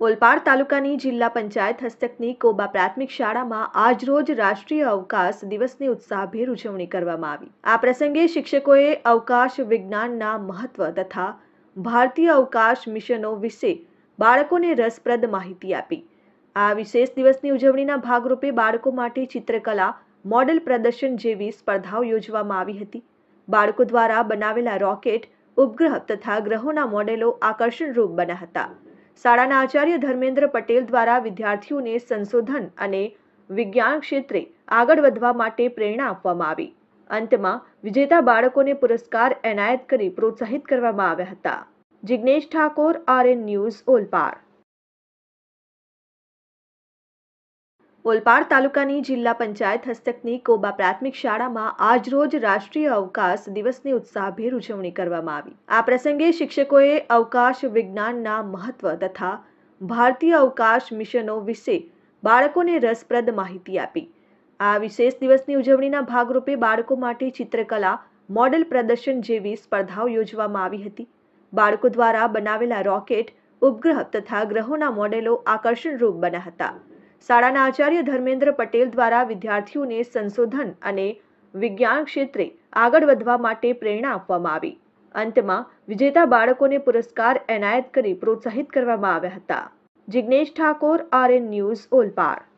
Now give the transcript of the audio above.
ઓલપાડ તાલુકાની જિલ્લા પંચાયત હસ્તકની કોબા પ્રાથમિક શાળામાં આજરોજ રાષ્ટ્રીય અવકાશ દિવસની ઉત્સાહભેર ઉજવણી કરવામાં આવી। આ પ્રસંગે શિક્ષકોએ અવકાશ વિજ્ઞાનના મહત્વ તથા ભારતીય અવકાશ મિશનો વિશે બાળકોને રસપ્રદ માહિતી આપી। આ વિશેષ દિવસની ઉજવણીના ભાગરૂપે બાળકો માટે ચિત્રકલા, મોડેલ પ્રદર્શન જેવી સ્પર્ધાઓ યોજવામાં આવી હતી। બાળકો દ્વારા બનાવેલા રોકેટ, ઉપગ્રહ તથા ગ્રહોના મોડેલો આકર્ષણરૂપ બન્યા હતા। શાળાના આચાર્ય ધર્મેન્દ્ર પટેલ દ્વારા વિદ્યાર્થીઓને સંશોધન અને વિજ્ઞાન ક્ષેત્રે આગળ વધવા માટે પ્રેરણા આપવામાં આવી। અંતમાં વિજેતા બાળકોને પુરસ્કાર એનાયત કરી પ્રોત્સાહિત કરવામાં આવ્યા હતા। Jignesh Thakor, RN news, Olpad. ઓલપાડ તાલુકાની જિલ્લા પંચાયત હસ્તકની કોબા પ્રાથમિક શાળામાં આજરોજ રાષ્ટ્રીય અવકાશ દિવસની ઉત્સાહભેર ઉજવણી કરવામાં આવી। આ પ્રસંગે શિક્ષકોએ અવકાશ વિજ્ઞાનના મહત્વ તથા ભારતીય અવકાશ મિશનો વિશે બાળકોને રસપ્રદ માહિતી આપી। આ વિશેષ દિવસની ઉજવણીના ભાગરૂપે બાળકો માટે ચિત્રકલા, મોડેલ પ્રદર્શન જેવી સ્પર્ધાઓ યોજવામાં આવી હતી। બાળકો દ્વારા બનાવેલા રોકેટ, ઉપગ્રહ તથા ગ્રહોના મોડેલો આકર્ષણરૂપ બન્યા હતા। શાળાના આચાર્ય ધર્મેન્દ્ર પટેલ દ્વારા વિદ્યાર્થીઓને સંશોધન અને વિજ્ઞાન ક્ષેત્રે આગળ વધવા માટે પ્રેરણા આપવામાં આવી। અંતમાં વિજેતા બાળકોને પુરસ્કાર એનાયત કરી પ્રોત્સાહિત કરવામાં આવ્યા હતા। Jignesh Thakor, RN news, Olpad.